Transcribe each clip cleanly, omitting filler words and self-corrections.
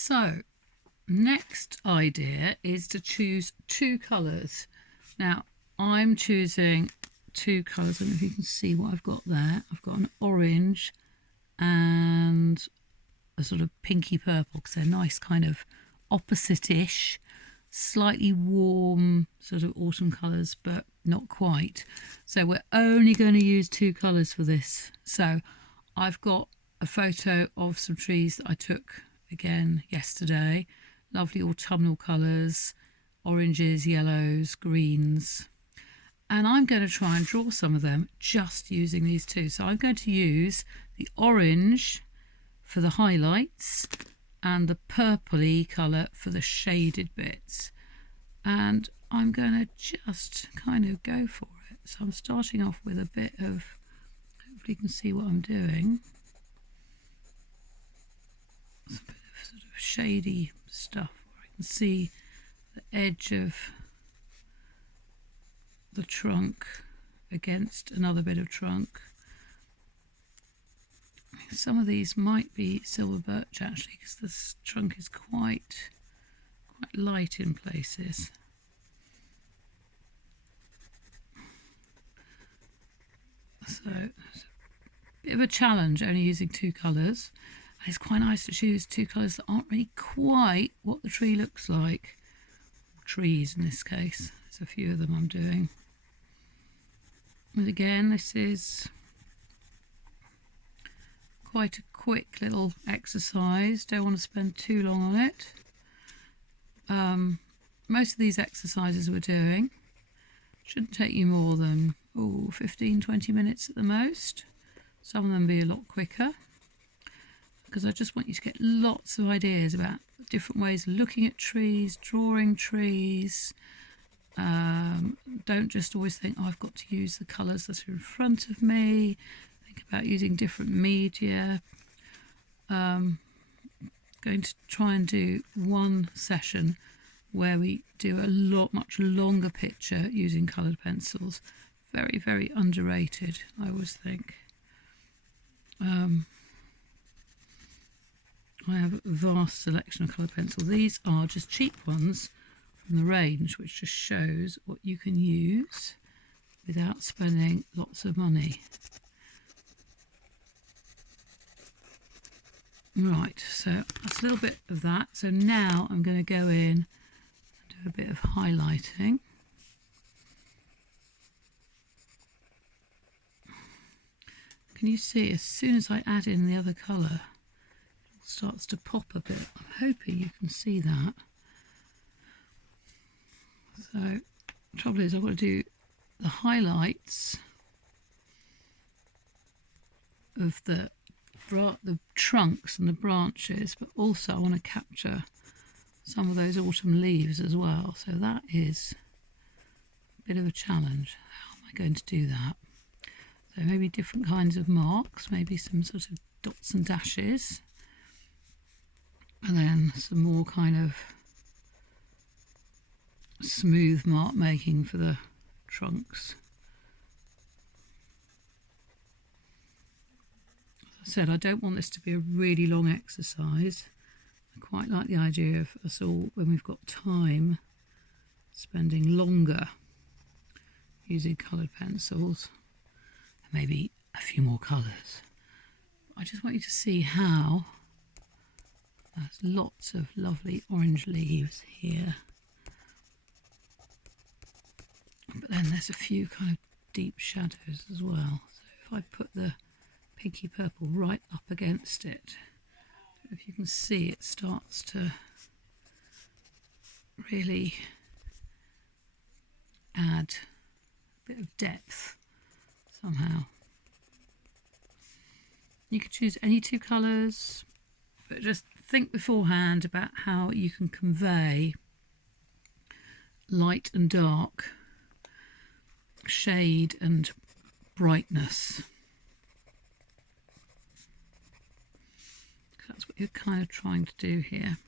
So next idea is to choose two colours. Now I'm choosing two colours. I don't know if you can see what I've got there. I've got an orange and a sort of pinky purple because they're nice kind of opposite-ish, slightly warm sort of autumn colours, but not quite. So we're only going to use two colours for this. So I've got a photo of some trees that I took again yesterday. Lovely autumnal colours, oranges, yellows, greens. And I'm going to try and draw some of them just using these two. So I'm going to use the orange for the highlights and the purpley colour for the shaded bits. And I'm going to just kind of go for it. So I'm starting off with a bit of, hopefully you can see what I'm doing. It's a bit of sort of shady stuff where I can see the edge of the trunk against another bit of trunk. Some of these might be silver birch actually, because this trunk is quite light in places. So it's a bit of a challenge only using two colours. And it's quite nice to choose two colours that aren't really quite what the tree looks like. Or trees in this case. There's a few of them I'm doing. And again, this is quite a quick little exercise. Don't want to spend too long on it. Most of these exercises we're doing shouldn't take you more than 15-20 minutes at the most. Some of them be a lot quicker, because I just want you to get lots of ideas about different ways of looking at trees, drawing trees. Don't just always think, I've got to use the colours that are in front of me. Think about using different media. Going to try and do one session where we do a much longer picture using coloured pencils. Very, very underrated, I always think. I have a vast selection of coloured pencils. These are just cheap ones from the range, which just shows what you can use without spending lots of money. Right, so that's a little bit of that. So now I'm going to go in and do a bit of highlighting. Can you see, as soon as I add in the other colour, it starts to pop a bit. I'm hoping you can see that. So the trouble is I've got to do the highlights of the trunks and the branches, but also I want to capture some of those autumn leaves as well. So that is a bit of a challenge. How am I going to do that? So maybe different kinds of marks, maybe some sort of dots and dashes, and then some more kind of smooth mark making for the trunks. As I said, I don't want this to be a really long exercise. I quite like the idea of us all, when we've got time, spending longer using coloured pencils. Maybe a few more colours. I just want you to see how there's lots of lovely orange leaves here. But then there's a few kind of deep shadows as well. So if I put the pinky purple right up against it, if you can see, it starts to really add a bit of depth somehow. You could choose any two colours, but just think beforehand about how you can convey light and dark, shade and brightness. That's what you're kind of trying to do here.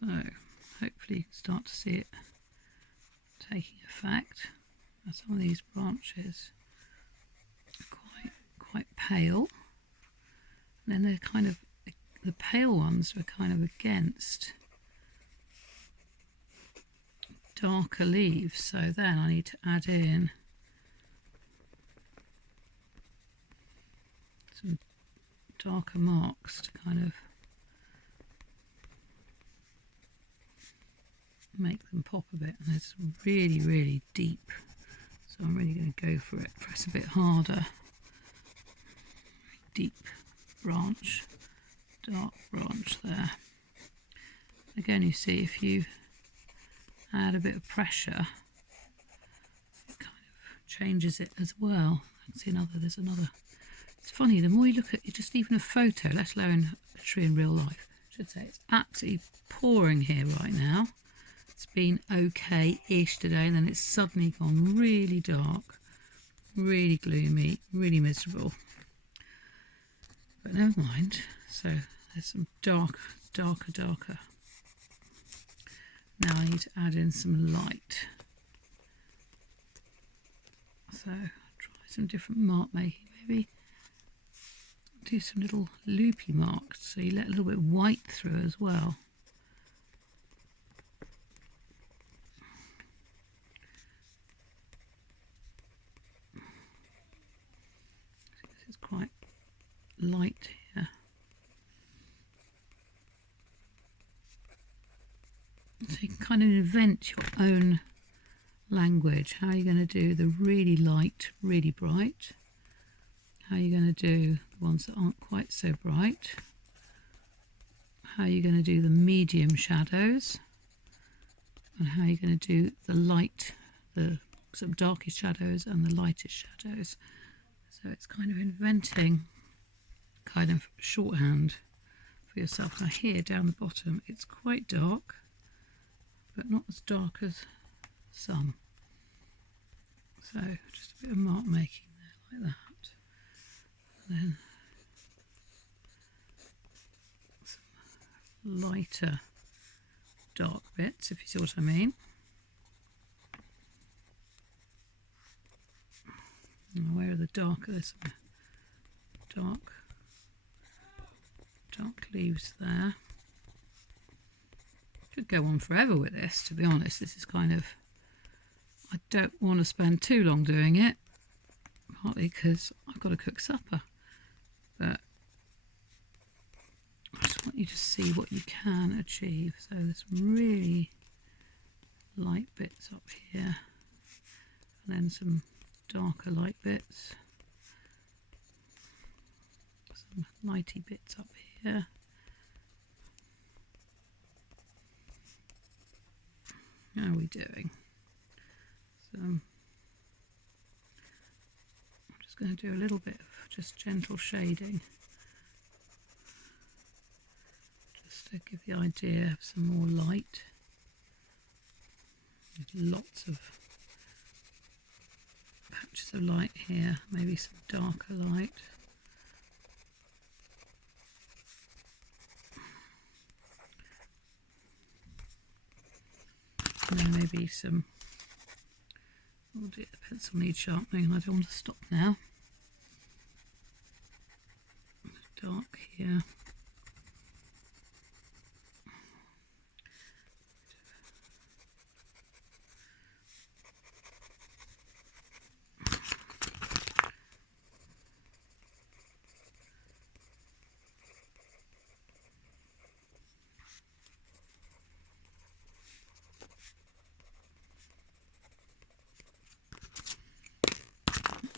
So hopefully you can start to see it taking effect. Now some of these branches are quite pale, and then they're kind of, the pale ones are kind of against darker leaves, so then I need to add in some darker marks to kind of make them pop a bit. And it's really deep, so I'm really going to go for it. Press a bit harder. Deep branch, dark branch there. Again, you see, if you add a bit of pressure, it kind of changes it as well. See there's another. It's funny, the more you look at just even a photo, let alone a tree in real life, I should say, it's absolutely pouring here right now. It's been okay-ish today, and then it's suddenly gone really dark, really gloomy, really miserable. But never mind. So there's some darker. Now I need to add in some light. So try some different mark making, maybe do some little loopy marks, so you let a little bit of white through as well. This is quite light here. So you can kind of invent your own language. How are you going to do the really light, really bright? How are you going to do the ones that aren't quite so bright? How are you going to do the medium shadows? And how are you going to do the light, the sort of darkest shadows and the lightest shadows? So it's kind of inventing kind of shorthand for yourself. Now here down the bottom it's quite dark, but not as dark as some. So just a bit of mark making there like that. And then some lighter dark bits, if you see what I mean. And where are the darker? There's some dark leaves there. Could go on forever with this, to be honest. This is kind of, I don't want to spend too long doing it, partly because I've got to cook supper, but I just want you to see what you can achieve. So there's some really light bits up here, and then some darker light bits, some lighty bits up here. How are we doing? So I'm just going to do a little bit of just gentle shading, just to give the idea of some more light. There's lots of patches of light here, maybe some darker light. And then maybe some, oh dear, the pencil needs sharpening and I don't want to stop now. Dark here.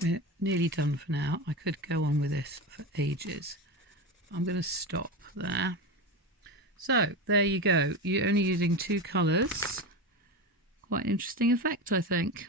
We're nearly done for now. I could go on with this for ages. I'm going to stop there. So there you go. You're only using 2 colours. Quite an interesting effect, I think.